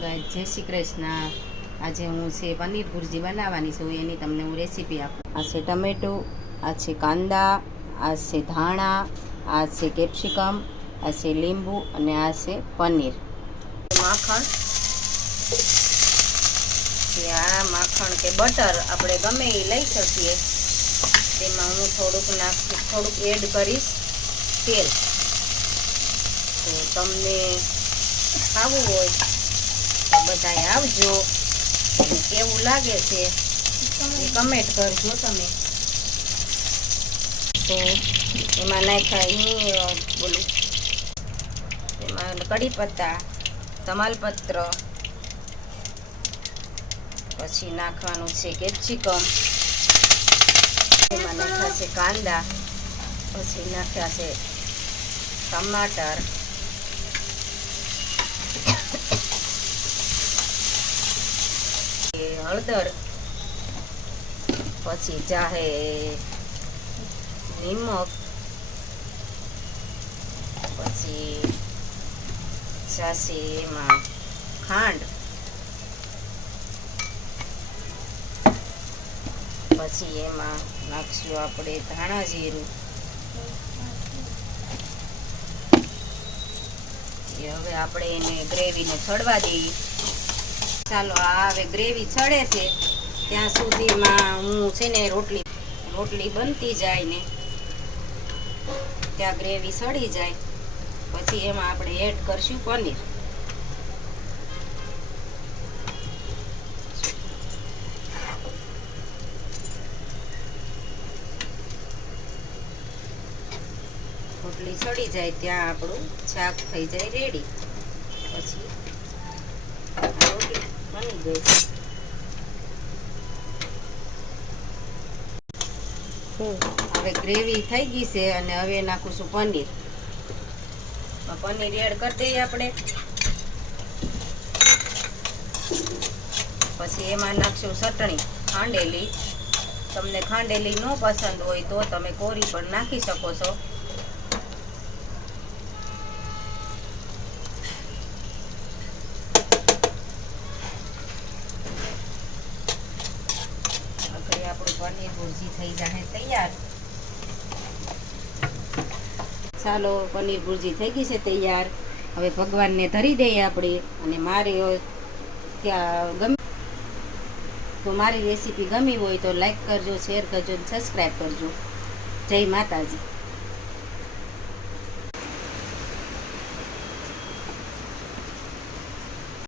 Guys, જય શ્રી કૃષ્ણ। આજે હું છે પનીર ભુરજી બનાવવાની છું, એની તમને હું રેસીપી આપું। આ છે ટમેટો, આ છે કાંદા, આ છે ધાણા, આ છે કેપ્સિકમ, આ છે લીંબુ અને આ છે પનીર। માખણ, આ માખણ કે બટર આપણે ગમે એ લઈ શકીએ। તેમાં હું થોડુંક એડ કરીશ તેલ। તો તમને ખાવું હોય તો બધાય આવજો, કેવું લાગે છે એ કમેન્ટ કરજો તમે। તો એમાં નાખ્યા બોલું એમાં કઢી પત્તા, તમાલપત્ર, પછી નાખવાનું છે કેપ્સિકમ, એમાં નાખ્યા છે કાંદા, પછી નાખ્યા છે ટમાટર, હળદર, પછી જાહે નિમક, પછી જાશે એમાં ખાંડ, પછી એમાં નાખશું આપણે ધાણા જીરું। હવે આપણે એને ગ્રેવીને ચડવા દઈએ। ચાલો, આ હવે ગ્રેવી ચડે છે ત્યાં સુધીમાં હું છે ને રોટલી બનતી જાય ને ત્યાં ગ્રેવી સડી જાય, પછી એમાં આપણે એડ કરશું પનીર। રોટલી સડી જાય ત્યાં આપણું શાક થઈ જાય રેડી। પછી રોટલી બની ગઈ। હવે ગ્રેવી થઈ ગઈ છે અને હવે નાખું પનીર। પનીર એડ કરી દઈએ આપણે। પછી એમાં નાખશું ચટણી ખાંડેલી। તમને ખાંડેલી ન પસંદ હોય તો તમે કોરી પણ નાખી શકો છો। આપણું પનીર ભુરજી થઈ જાય તૈયાર। ચાલો, પનીર ભુરજી થઈ ગઈ છે તૈયાર। હવે ભગવાનને ધરી દઈએ આપણે। અને મારી રેસીપી ગમી હોય તો લાઈક કરજો, શેર કરજો, સબસ્ક્રાઈબ કરજો। જય માતાજી।